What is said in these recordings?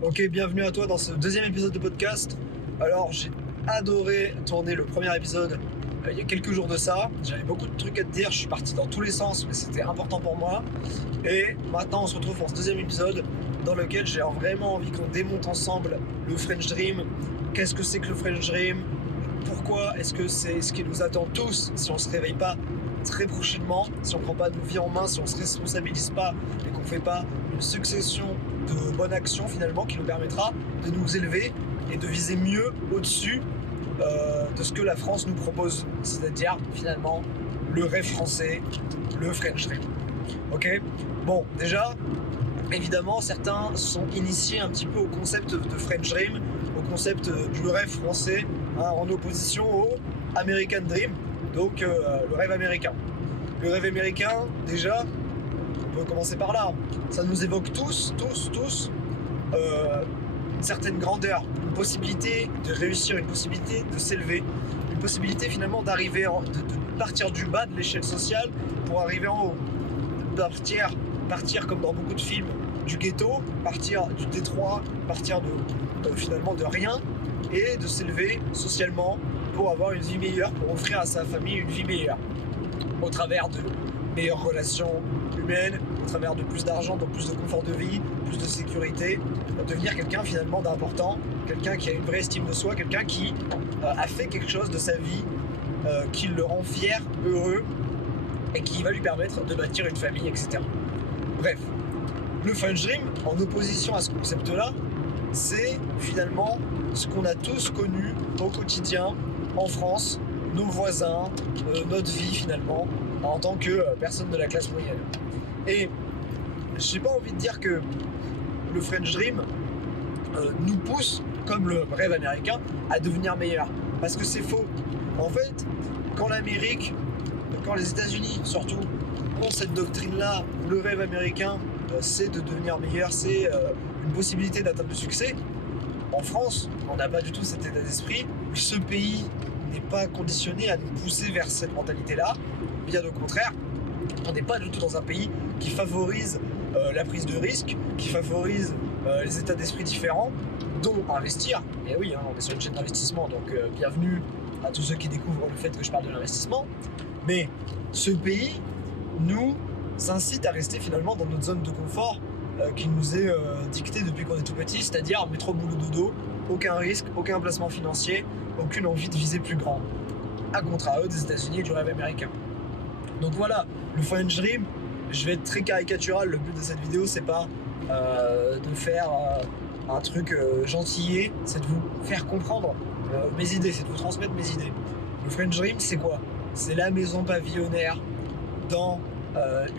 Ok, bienvenue à toi dans ce deuxième épisode de podcast. Alors, j'ai adoré tourner le premier épisode il y a quelques jours de ça. J'avais beaucoup de trucs à te dire, je suis parti dans tous les sens, mais c'était important pour moi. Et maintenant, on se retrouve pour ce deuxième épisode dans lequel j'ai vraiment envie qu'on démonte ensemble le French Dream. Qu'est-ce que c'est que le French Dream? Pourquoi est-ce que c'est ce qui nous attend tous si on ne se réveille pas très prochainement, si on ne prend pas nos vies en main, si on ne se responsabilise pas et qu'on ne fait pas une succession de bonnes actions finalement qui nous permettra de nous élever et de viser mieux au-dessus de ce que la France nous propose, c'est-à-dire finalement le rêve français, le French Dream. Ok. Bon, déjà, évidemment, certains sont initiés un petit peu au concept de French Dream, au concept du rêve français, en opposition au American Dream, donc le rêve américain. Le rêve américain, déjà, on peut commencer par là. Ça nous évoque tous une certaine grandeur, une possibilité de réussir, une possibilité de s'élever, une possibilité finalement d'arriver, de partir du bas de l'échelle sociale pour arriver en haut. Partir comme dans beaucoup de films du ghetto, partir du détroit, partir finalement de rien et de s'élever socialement pour avoir une vie meilleure, pour offrir à sa famille une vie meilleure au travers de meilleures relations humaines, au travers de plus d'argent, donc plus de confort de vie, plus de sécurité, devenir quelqu'un finalement d'important, quelqu'un qui a une vraie estime de soi, quelqu'un qui a fait quelque chose de sa vie qui le rend fier, heureux et qui va lui permettre de bâtir une famille, etc. Bref, le French Dream, en opposition à ce concept-là, c'est finalement ce qu'on a tous connu au quotidien en France, nos voisins, notre vie finalement, en tant que personne de la classe moyenne. Et j'ai pas envie de dire que le French Dream nous pousse, comme le rêve américain, à devenir meilleur. Parce que c'est faux. En fait, quand l'Amérique, quand les États-Unis surtout, ont cette doctrine-là, le rêve américain, c'est de devenir meilleur, c'est une possibilité d'atteindre le succès. En France, on n'a pas du tout cet état d'esprit. Ce pays n'est pas conditionné à nous pousser vers cette mentalité-là. Bien au contraire, on n'est pas du tout dans un pays qui favorise la prise de risque, qui favorise les états d'esprit différents, dont investir. Et oui, on est sur une chaîne d'investissement, donc bienvenue à tous ceux qui découvrent le fait que je parle de l'investissement. Mais ce pays nous incite à rester finalement dans notre zone de confort qui nous est dictée depuis qu'on est tout petit, c'est-à-dire métro boulot dodo, aucun risque, aucun placement financier, aucune envie de viser plus grand. À contrario des États-Unis et du rêve américain. Donc voilà, le French Dream, je vais être très caricatural, le but de cette vidéo c'est pas de faire un truc gentillet, c'est de vous faire comprendre mes idées, c'est de vous transmettre mes idées. Le French Dream c'est quoi? C'est la maison pavillonnaire dans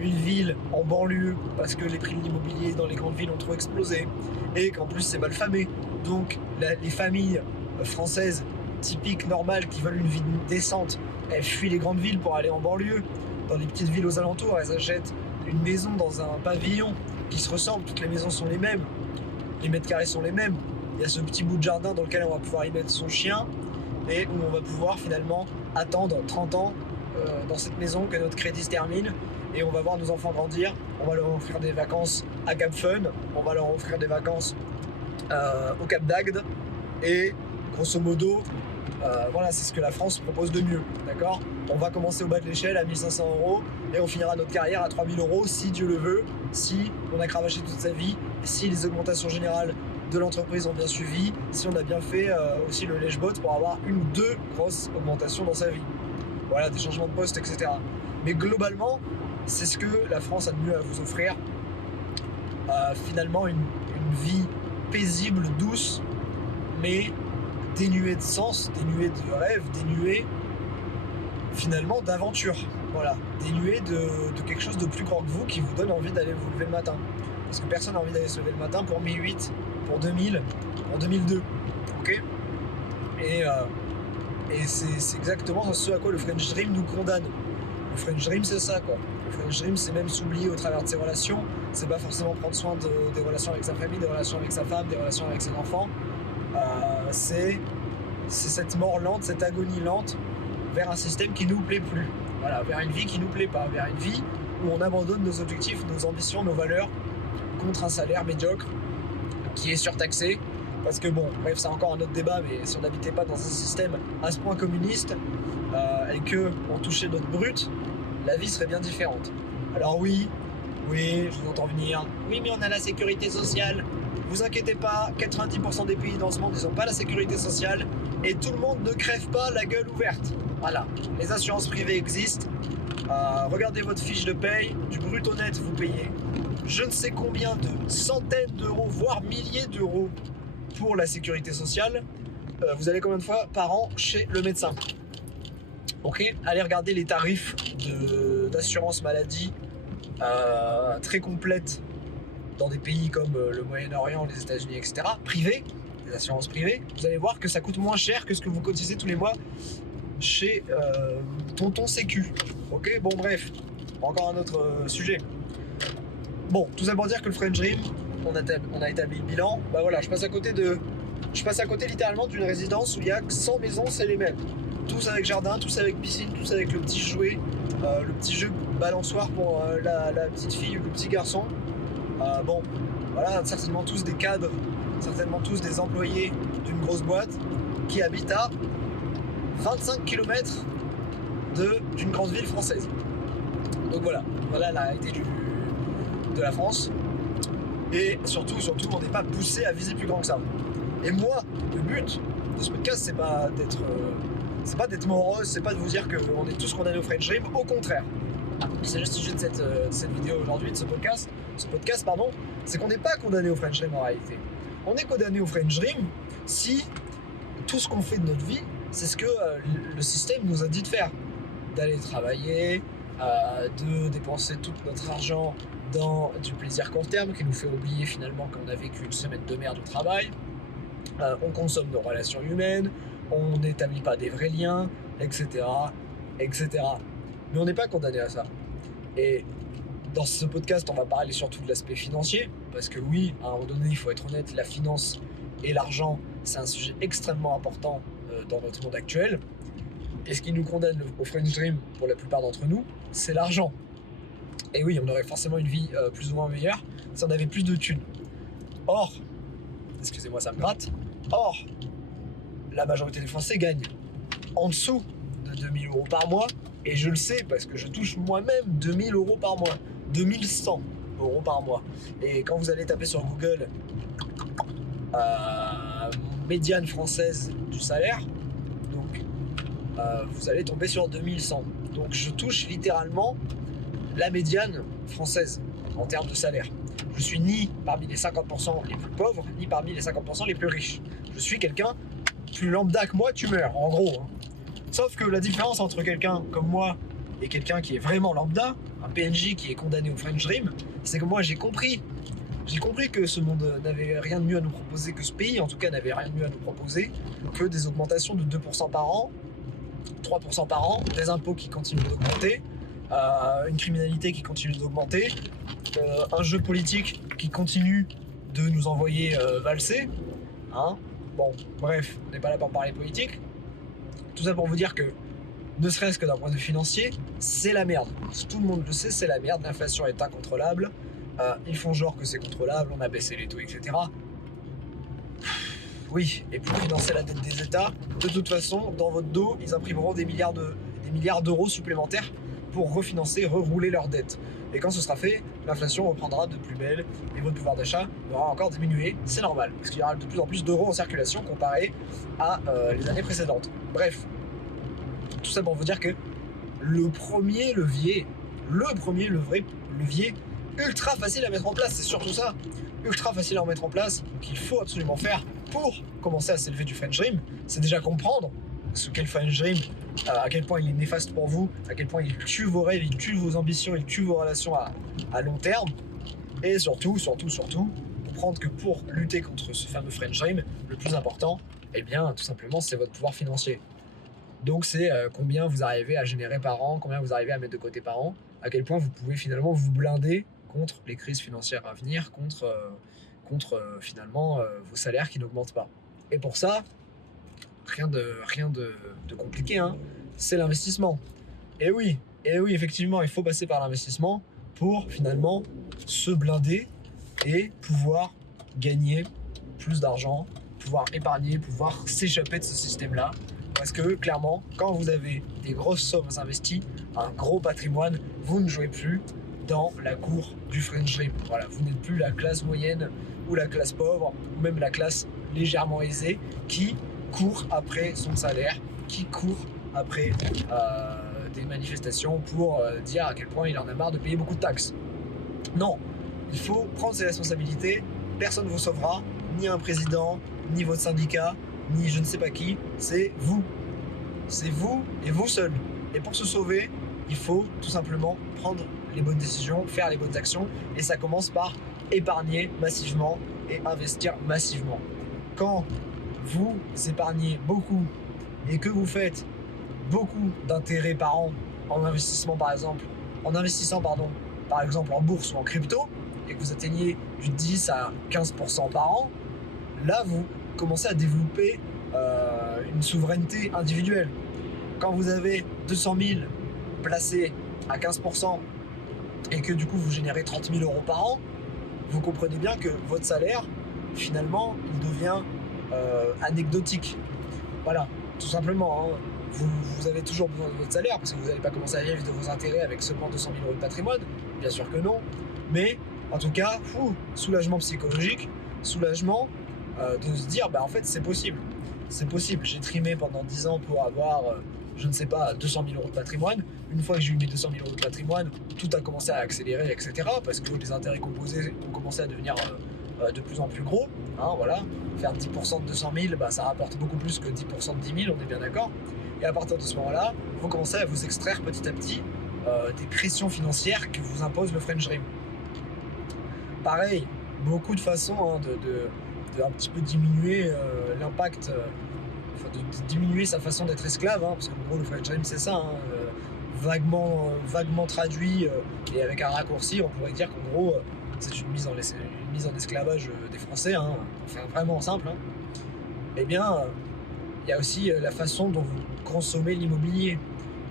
une ville en banlieue parce que les prix de l'immobilier dans les grandes villes ont trop explosé et qu'en plus c'est mal famé. Donc les familles françaises typiques, normales, qui veulent une vie décente, elles fuient les grandes villes pour aller en banlieue. Dans les petites villes aux alentours, elles achètent une maison dans un pavillon qui se ressemble, toutes les maisons sont les mêmes, les mètres carrés sont les mêmes. Il y a ce petit bout de jardin dans lequel on va pouvoir y mettre son chien et où on va pouvoir finalement attendre 30 ans dans cette maison que notre crédit se termine et on va voir nos enfants grandir, on va leur offrir des vacances à Cap Fun, on va leur offrir des vacances au Cap d'Agde et grosso modo voilà, c'est ce que la France propose de mieux, d'accord? On va commencer au bas de l'échelle à 1500 € et on finira notre carrière à 3000 € si Dieu le veut, si on a cravaché toute sa vie, si les augmentations générales de l'entreprise ont bien suivi, si on a bien fait aussi le lèche-bot pour avoir une ou deux grosses augmentations dans sa vie. Voilà, des changements de poste, etc. Mais globalement, c'est ce que la France a de mieux à vous offrir. Finalement, une vie paisible, douce, mais dénuée de sens, dénuée de rêve, dénuée finalement d'aventure. Voilà, dénuée de quelque chose de plus grand que vous qui vous donne envie d'aller vous lever le matin. Parce que personne n'a envie d'aller se lever le matin pour 1008, pour 2000, pour 2002. Ok? Et c'est exactement ce à quoi le French Dream nous condamne. Le French Dream, c'est ça, quoi. Le French Dream, c'est même s'oublier au travers de ses relations. C'est pas forcément prendre soin des relations avec sa famille, des relations avec sa femme, des relations avec ses enfants. C'est cette mort lente, cette agonie lente vers un système qui nous plaît plus. Voilà, vers une vie qui nous plaît pas, vers une vie où on abandonne nos objectifs, nos ambitions, nos valeurs contre un salaire médiocre qui est surtaxé. Parce que bon, bref, c'est encore un autre débat, mais si on n'habitait pas dans un système à ce point communiste et qu'on touchait notre brut, la vie serait bien différente. Alors oui, je vous entends venir. Oui, mais on a la sécurité sociale. Vous inquiétez pas, 90% des pays dans ce monde, ils n'ont pas la sécurité sociale et tout le monde ne crève pas la gueule ouverte. Voilà, les assurances privées existent. Regardez votre fiche de paye, du brut au net, vous payez je ne sais combien de centaines d'euros, voire milliers d'euros pour la sécurité sociale. Vous allez combien de fois par an chez le médecin? Ok, allez regarder les tarifs d'assurance maladie très complètes dans des pays comme le Moyen-Orient, les États-Unis, etc. Privés, des assurances privées. Vous allez voir que ça coûte moins cher que ce que vous cotisez tous les mois chez Tonton Sécu. Ok, bon bref, encore un autre sujet. Bon, tout ça pour dire que le French Dream, on a établi le bilan. Bah voilà, je passe à côté littéralement d'une résidence où il y a 100 maisons, c'est les mêmes. Tous avec jardin, tous avec piscine, tous avec le petit jouet, le petit jeu balançoire pour la petite fille ou le petit garçon. Bon, voilà, certainement tous des cadres, certainement tous des employés d'une grosse boîte qui habitent à 25 km d'une grande ville française. Donc voilà la réalité de la France. Et surtout, on n'est pas poussé à viser plus grand que ça. Et moi, le but de ce podcast, c'est pas d'être morose, c'est pas de vous dire qu'on est tous condamnés au French Dream, au contraire. C'est juste le sujet de cette vidéo aujourd'hui, de ce podcast, c'est qu'on n'est pas condamné au French Dream en réalité. On est condamné au French Dream si tout ce qu'on fait de notre vie, c'est ce que le système nous a dit de faire. D'aller travailler, de dépenser tout notre argent dans du plaisir court terme qui nous fait oublier finalement qu'on a vécu une semaine de merde au travail. On consomme nos relations humaines, on n'établit pas des vrais liens, etc. Mais on n'est pas condamné à ça. Et dans ce podcast, on va parler surtout de l'aspect financier, parce que oui, à un moment donné, il faut être honnête, la finance et l'argent, c'est un sujet extrêmement important dans notre monde actuel. Et ce qui nous condamne au French Dream, pour la plupart d'entre nous, c'est l'argent. Et oui, on aurait forcément une vie plus ou moins meilleure si on avait plus de thunes. Or, excusez-moi, ça me gratte. Or, la majorité des Français gagnent en dessous de 2000 euros par mois. Et je le sais parce que je touche moi-même 2000 euros par mois. 2100 euros par mois. Et quand vous allez taper sur Google médiane française du salaire, donc vous allez tomber sur 2100. Donc je touche littéralement la médiane française en termes de salaire. Je suis ni parmi les 50% les plus pauvres, ni parmi les 50% les plus riches. Je suis quelqu'un plus lambda que moi, tu meurs, en gros. Sauf que la différence entre quelqu'un comme moi et quelqu'un qui est vraiment lambda, un PNJ qui est condamné au French Dream, c'est que moi j'ai compris que ce monde n'avait rien de mieux à nous proposer, que ce pays en tout cas n'avait rien de mieux à nous proposer que des augmentations de 2% par an, 3% par an, des impôts qui continuent d'augmenter, une criminalité qui continue d'augmenter, un jeu politique qui continue de nous envoyer valser. Bon, bref, on n'est pas là pour parler politique. Tout ça pour vous dire que, ne serait-ce que d'un point de vue financier, c'est la merde. Tout le monde le sait, c'est la merde. L'inflation est incontrôlable. Ils font genre que c'est contrôlable, on a baissé les taux, etc. Oui, et pour financer la dette des États, de toute façon, dans votre dos, ils imprimeront des milliards d'euros supplémentaires pour refinancer, rerouler leurs dettes. Et quand ce sera fait, l'inflation reprendra de plus belle et votre pouvoir d'achat aura encore diminué. C'est normal, parce qu'il y aura de plus en plus d'euros en circulation comparé à les années précédentes. Bref, tout ça pour vous dire que le premier levier, le vrai levier ultra facile à mettre en place, c'est surtout ça, ultra facile à mettre en place, qu'il faut absolument faire pour commencer à s'élever du French Dream, c'est déjà comprendre ce qu'est le French Dream, à quel point il est néfaste pour vous, à quel point il tue vos rêves, il tue vos ambitions, il tue vos relations à long terme, et surtout, comprendre que pour lutter contre ce fameux French Dream, le plus important, eh bien, tout simplement, c'est votre pouvoir financier. Donc c'est combien vous arrivez à générer par an, combien vous arrivez à mettre de côté par an, à quel point vous pouvez finalement vous blinder contre les crises financières à venir, contre finalement vos salaires qui n'augmentent pas. Et pour ça, rien de compliqué, c'est l'investissement. Et oui, effectivement, il faut passer par l'investissement pour finalement se blinder et pouvoir gagner plus d'argent, pouvoir épargner, pouvoir s'échapper de ce système-là. Parce que clairement, quand vous avez des grosses sommes investies, un gros patrimoine, vous ne jouez plus dans la cour du French Dream. Voilà, vous n'êtes plus la classe moyenne ou la classe pauvre, ou même la classe légèrement aisée qui court après son salaire, qui court après des manifestations pour dire à quel point il en a marre de payer beaucoup de taxes. Non, il faut prendre ses responsabilités, personne ne vous sauvera, ni un président, ni votre syndicat, ni je ne sais pas qui, c'est vous. C'est vous et vous seul. Et pour se sauver, il faut tout simplement prendre les bonnes décisions, faire les bonnes actions, et ça commence par épargner massivement et investir massivement. Quand vous épargnez beaucoup et que vous faites beaucoup d'intérêts par an en investissement par exemple, par exemple en bourse ou en crypto, et que vous atteignez du 10 à 15% par an, là vous commencez à développer une souveraineté individuelle. Quand vous avez 200 000 placés à 15% et que du coup vous générez 30 000 euros par an, vous comprenez bien que votre salaire, finalement, il devient anecdotique. Voilà, tout simplement. Hein. Vous avez toujours besoin de votre salaire parce que vous n'allez pas commencer à vivre de vos intérêts avec seulement 200 000 euros de patrimoine. Bien sûr que non. Mais en tout cas, soulagement psychologique, soulagement de se dire, en fait, c'est possible. C'est possible. J'ai trimé pendant 10 ans pour avoir, je ne sais pas, 200 000 euros de patrimoine. Une fois que j'ai eu mes 200 000 euros de patrimoine, tout a commencé à accélérer, etc. Parce que les intérêts composés ont commencé à devenir de plus en plus gros. Hein, voilà. Faire 10% de 200 000, ça rapporte beaucoup plus que 10% de 10 000, on est bien d'accord. Et à partir de ce moment-là, vous commencez à vous extraire petit à petit des pressions financières que vous impose le French Dream. Pareil, beaucoup de façons de un petit peu diminuer l'impact, de diminuer sa façon d'être esclave, hein, parce qu'en gros le French Dream c'est ça, hein, vaguement traduit et avec un raccourci, on pourrait dire qu'en gros c'est une mise en esclavage des Français, hein, pour faire vraiment simple. Hein. Eh bien, il y a aussi la façon dont vous consommez l'immobilier.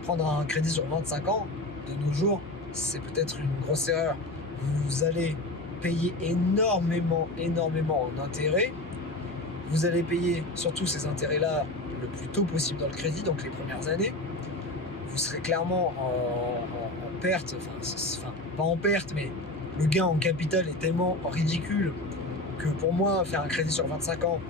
Prendre un crédit sur 25 ans, de nos jours, c'est peut-être une grosse erreur. Vous allez payer énormément en intérêts. Vous allez payer surtout ces intérêts-là le plus tôt possible dans le crédit, donc les premières années. Vous serez clairement en perte, enfin pas en perte, mais le gain en capital est tellement ridicule que pour moi, faire un crédit sur 25 ans,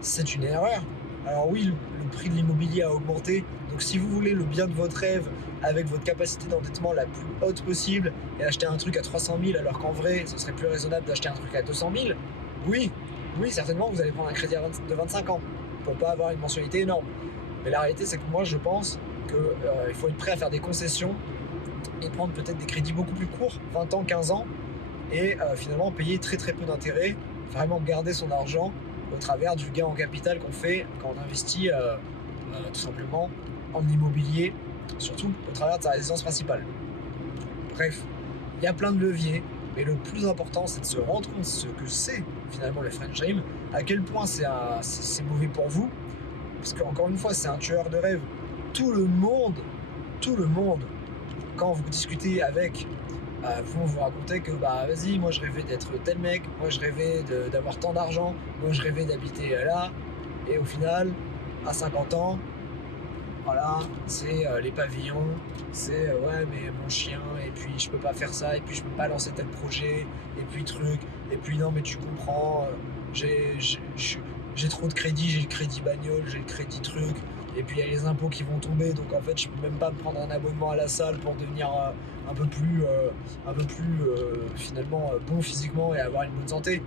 c'est une erreur. Alors oui, le prix de l'immobilier a augmenté, donc si vous voulez le bien de votre rêve, avec votre capacité d'endettement la plus haute possible, et acheter un truc à 300 000 alors qu'en vrai, ce serait plus raisonnable d'acheter un truc à 200 000, oui, certainement, vous allez prendre un crédit de 25 ans, pour pas avoir une mensualité énorme. Mais la réalité, c'est que moi, je pense qu'il faut être prêt à faire des concessions, et prendre peut-être des crédits beaucoup plus courts, 20 ans, 15 ans, et finalement payer très très peu d'intérêts, vraiment garder son argent au travers du gain en capital qu'on fait quand on investit tout simplement en immobilier, surtout au travers de sa résidence principale. Bref, il y a plein de leviers, mais le plus important c'est de se rendre compte de ce que c'est finalement le French Dream, à quel point c'est mauvais pour vous, parce qu'encore une fois c'est un tueur de rêve. Tout le monde, quand vous discutez avec vont vous raconter que vas-y, moi je rêvais d'être tel mec, moi je rêvais d'avoir tant d'argent, moi je rêvais d'habiter là, et au final, à 50 ans, voilà, c'est les pavillons, c'est ouais mais mon chien, et puis je peux pas faire ça, et puis je peux pas lancer tel projet, et puis truc, et puis non mais tu comprends, j'ai trop de crédit, j'ai le crédit bagnole, j'ai le crédit truc, et puis il y a les impôts qui vont tomber, donc en fait je peux même pas me prendre un abonnement à la salle pour devenir un peu plus finalement bon physiquement et avoir une bonne santé.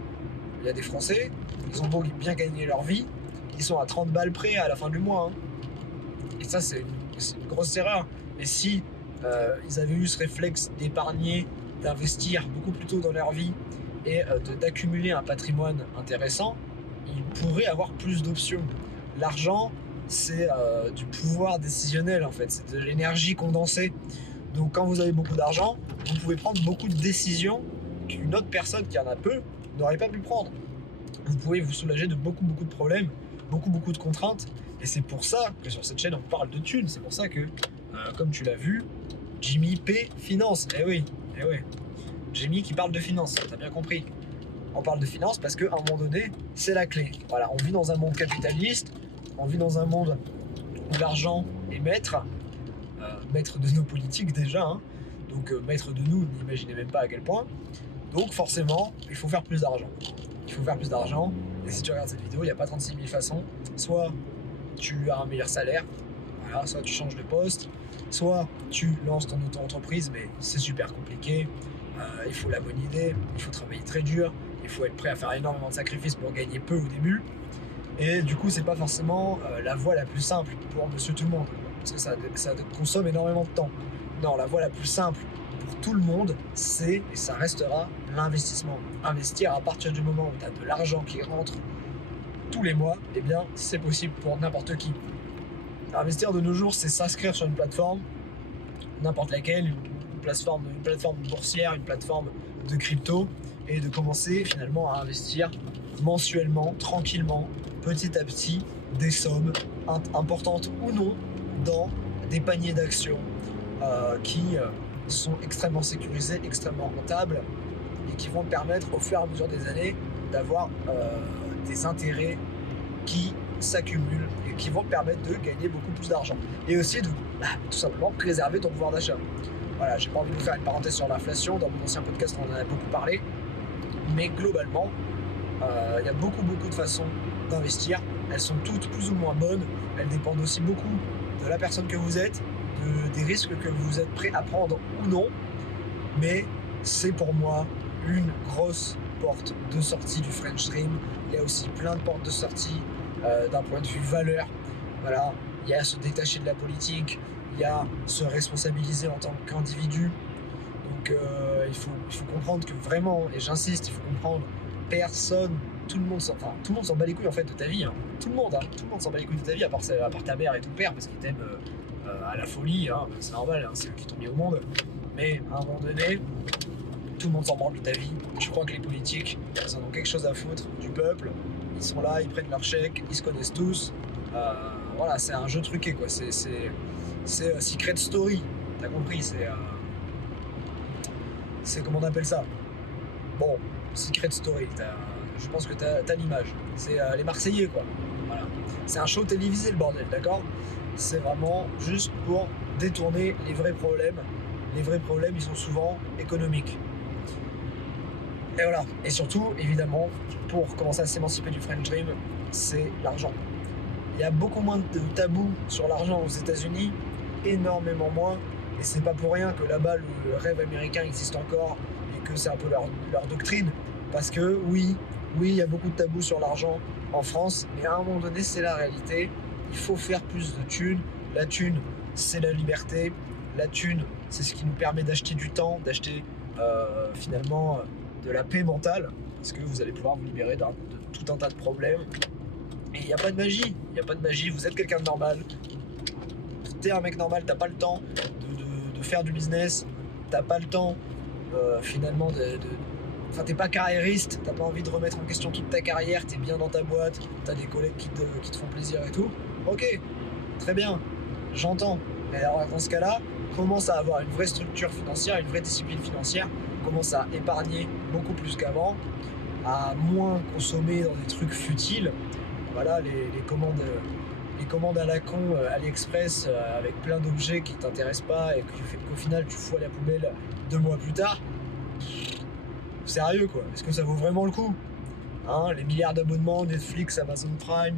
Il y a des Français, ils ont beau bien gagner leur vie, ils sont à 30 balles près à la fin du mois. Hein. Et ça c'est une grosse erreur. Et si ils avaient eu ce réflexe d'épargner, d'investir beaucoup plus tôt dans leur vie et d'accumuler un patrimoine intéressant, ils pourraient avoir plus d'options. L'argent, c'est du pouvoir décisionnel en fait, c'est de l'énergie condensée. Donc quand vous avez beaucoup d'argent, vous pouvez prendre beaucoup de décisions qu'une autre personne qui en a peu n'aurait pas pu prendre. Vous pouvez vous soulager de beaucoup de problèmes, beaucoup de contraintes, et c'est pour ça que sur cette chaîne on parle de thunes, c'est pour ça que, comme tu l'as vu, Jimmy P Finance, eh oui, Jimmy qui parle de finance, t'as bien compris. on parle de finances parce qu'à un moment donné, c'est la clé. Voilà, on vit dans un monde capitaliste, on vit dans un monde où l'argent est maître, maître de nos politiques déjà, hein. Donc maître de nous, n'imaginez même pas à quel point. Donc forcément, il faut faire plus d'argent. Il faut faire plus d'argent, et si tu regardes cette vidéo, il n'y a pas 36 000 façons. Soit tu as un meilleur salaire, voilà, soit tu changes de poste, soit tu lances ton auto-entreprise, mais c'est super compliqué. Il faut la bonne idée, il faut travailler très dur, il faut être prêt à faire énormément de sacrifices pour gagner peu au début. Et du coup, c'est pas forcément la voie la plus simple pour monsieur tout le monde, parce que ça consomme énormément de temps. Non, la voie la plus simple pour tout le monde, c'est, et ça restera, l'investissement. Investir à partir du moment où tu as de l'argent qui rentre tous les mois, eh bien, c'est possible pour n'importe qui. Investir de nos jours, c'est s'inscrire sur une plateforme, n'importe laquelle, une plateforme boursière, une plateforme de crypto, et de commencer finalement à investir mensuellement, tranquillement, petit à petit, des sommes importantes ou non dans des paniers d'actions qui sont extrêmement sécurisés, extrêmement rentables, et qui vont te permettre au fur et à mesure des années d'avoir des intérêts qui s'accumulent et qui vont te permettre de gagner beaucoup plus d'argent. Et aussi de tout simplement préserver ton pouvoir d'achat. Voilà, j'ai pas envie de vous faire une parenthèse sur l'inflation, dans mon ancien podcast on en a beaucoup parlé, mais globalement, il y a beaucoup de façons d'investir. Elles sont toutes plus ou moins bonnes, elles dépendent aussi beaucoup de la personne que vous êtes, des risques que vous êtes prêt à prendre ou non, mais c'est pour moi une grosse porte de sortie du French Dream. Il y a aussi plein de portes de sortie d'un point de vue valeur. Voilà, il y a se détacher de la politique, il y a se responsabiliser en tant qu'individu. Donc il faut comprendre que vraiment, et j'insiste, il faut comprendre, tout le monde s'en bat les couilles en fait de ta vie, hein. Tout le monde s'en bat les couilles de ta vie, à part ta mère et ton père, parce qu'ils t'aiment à la folie, hein. C'est normal, hein, c'est eux qui t'ont mis au monde. Mais à un moment donné, tout le monde s'en branle de ta vie. Je crois que les politiques, ils en ont quelque chose à foutre du peuple. Ils sont là, ils prennent leur chèque, ils se connaissent tous. Voilà, c'est un jeu truqué, quoi. C'est Secret Story, t'as compris, c'est comment on appelle ça. Bon, Secret Story, je pense que t'as l'image. C'est les Marseillais, quoi. Voilà. C'est un show télévisé, le bordel, d'accord? C'est vraiment juste pour détourner les vrais problèmes. Les vrais problèmes, ils sont souvent économiques. Et voilà. Et surtout, évidemment, pour commencer à s'émanciper du French Dream, c'est l'argent. Il y a beaucoup moins de tabous sur l'argent aux États-Unis, énormément moins. Et c'est pas pour rien que là-bas, le rêve américain existe encore et que c'est un peu leur doctrine. Parce que oui, il y a beaucoup de tabous sur l'argent en France, mais à un moment donné, c'est la réalité. Il faut faire plus de thunes. La thune, c'est la liberté. La thune, c'est ce qui nous permet d'acheter du temps, d'acheter finalement de la paix mentale, parce que vous allez pouvoir vous libérer de tout un tas de problèmes. Et il n'y a pas de magie, vous êtes quelqu'un de normal, t'es un mec normal, t'as pas le temps de faire du business, t'as pas le temps finalement enfin t'es pas carriériste, t'as pas envie de remettre en question toute ta carrière, t'es bien dans ta boîte, t'as des collègues qui te font plaisir et tout, ok, très bien, j'entends. Et alors dans ce cas-là, commence à avoir une vraie structure financière, une vraie discipline financière, commence à épargner beaucoup plus qu'avant, à moins consommer dans des trucs futiles. Voilà, les commandes à la con AliExpress avec plein d'objets qui t'intéressent pas et qu'au final tu fous à la poubelle 2 mois plus tard. Sérieux quoi, est-ce que ça vaut vraiment le coup, hein, les milliards d'abonnements, Netflix, Amazon Prime,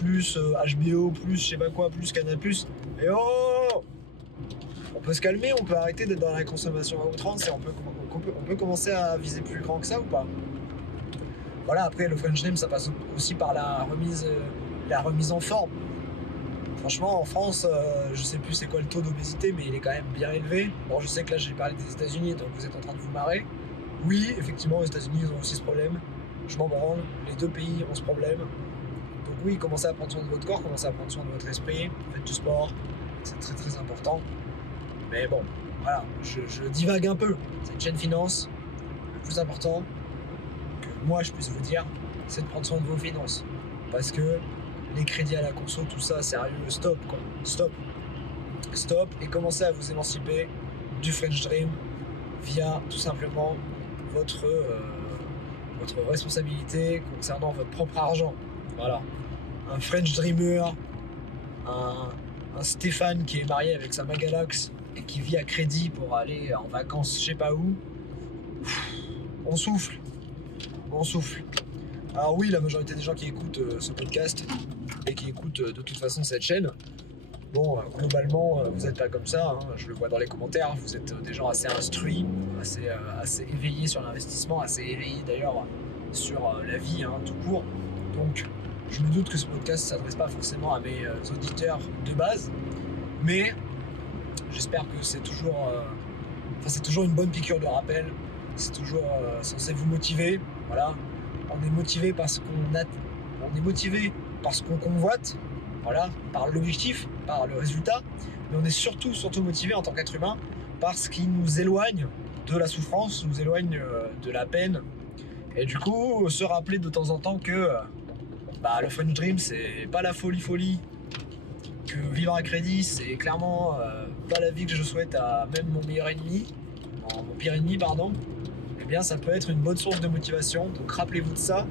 plus HBO, plus je sais pas quoi, plus Canal+. Et oh, on peut se calmer, on peut arrêter d'être dans la consommation à outrance et on peut commencer à viser plus grand que ça ou pas. Voilà, après le French Dream, ça passe aussi par la remise en forme. Franchement, en France, je sais plus c'est quoi le taux d'obésité, mais il est quand même bien élevé. Bon, je sais que là j'ai parlé des États-Unis, donc vous êtes en train de vous marrer. Oui, effectivement, les États-Unis ils ont aussi ce problème. Je m'en branle, les deux pays ont ce problème. Donc oui, commencez à prendre soin de votre corps, commencez à prendre soin de votre esprit, faites du sport, c'est très très important. Mais bon, voilà, je divague un peu. C'est une chaîne finance. Le plus important que moi je puisse vous dire, c'est de prendre soin de vos finances. Parce que les crédits à la conso, tout ça, sérieux, stop quoi. Stop et commencez à vous émanciper du French Dream via tout simplement votre votre responsabilité concernant votre propre argent. Voilà. Un French Dreamer, un Stéphane qui est marié avec sa Magalox et qui vit à crédit pour aller en vacances je sais pas où. On souffle. Alors oui, la majorité des gens qui écoutent ce podcast et qui écoutent de toute façon cette chaîne, bon, globalement, vous n'êtes pas comme ça, hein, je le vois dans les commentaires, vous êtes des gens assez instruits, assez éveillés sur l'investissement, assez éveillés d'ailleurs sur la vie, hein, tout court. Donc, je me doute que ce podcast ne s'adresse pas forcément à mes auditeurs de base, mais j'espère que c'est toujours une bonne piqûre de rappel, c'est toujours censé vous motiver, voilà. On est motivé parce qu'on convoite, voilà, par l'objectif, par le résultat, mais on est surtout motivé en tant qu'être humain parce qu'il nous éloigne de la souffrance, nous éloigne de la peine, et du coup se rappeler de temps en temps que le French Dream c'est pas la folie, que vivre à crédit c'est clairement pas la vie que je souhaite à même mon pire ennemi, pardon. Eh bien ça peut être une bonne source de motivation, donc rappelez-vous de ça.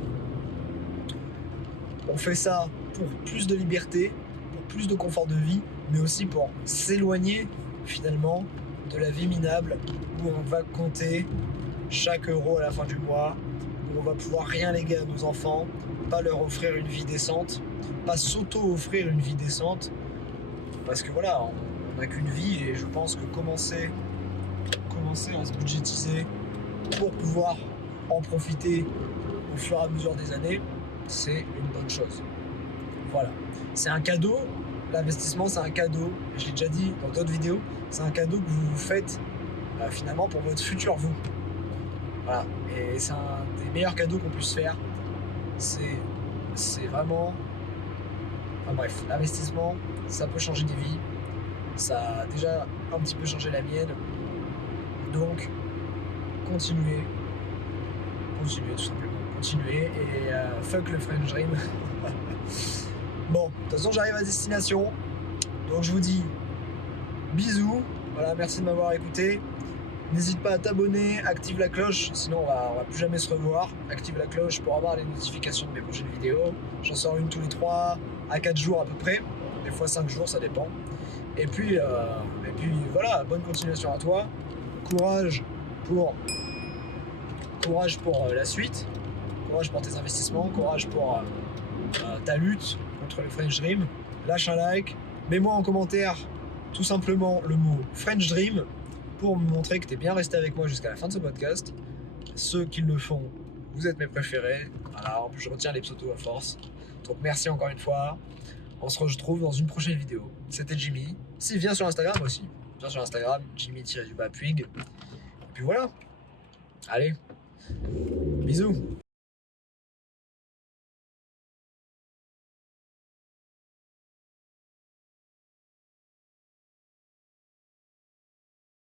On fait ça pour plus de liberté, pour plus de confort de vie, mais aussi pour s'éloigner finalement de la vie minable où on va compter chaque euro à la fin du mois, où on va pouvoir rien léguer à nos enfants, pas leur offrir une vie décente, pas s'auto-offrir une vie décente, parce que voilà, on n'a qu'une vie et je pense que commencer à se budgétiser pour pouvoir en profiter au fur et à mesure des années, c'est une bonne chose. Voilà, c'est un cadeau, l'investissement c'est un cadeau, je l'ai déjà dit dans d'autres vidéos, c'est un cadeau que vous vous faites finalement pour votre futur vous. Voilà, et c'est un des meilleurs cadeaux qu'on puisse faire, c'est vraiment... Enfin bref, l'investissement, ça peut changer des vies, ça a déjà un petit peu changé la mienne, donc continuez tout simplement. Continuer et fuck le French Dream. Bon, de toute façon j'arrive à destination, donc je vous dis bisous, voilà, merci de m'avoir écouté, n'hésite pas à t'abonner, active la cloche, sinon on va plus jamais se revoir, active la cloche pour avoir les notifications de mes prochaines vidéos, j'en sors une tous les 3 à 4 jours à peu près, des fois 5 jours, ça dépend, et puis voilà, bonne continuation à toi, courage pour la suite, courage pour tes investissements, courage pour ta lutte contre le French Dream. Lâche un like, mets-moi en commentaire tout simplement le mot French Dream pour me montrer que tu es bien resté avec moi jusqu'à la fin de ce podcast. Ceux qui le font, vous êtes mes préférés. Voilà, en plus je retiens les pseudos à force. Donc merci encore une fois. On se retrouve dans une prochaine vidéo. C'était Jimmy. Si, viens sur Instagram aussi. Viens sur Instagram, Jimmy-Puig. Et puis voilà. Allez, bisous.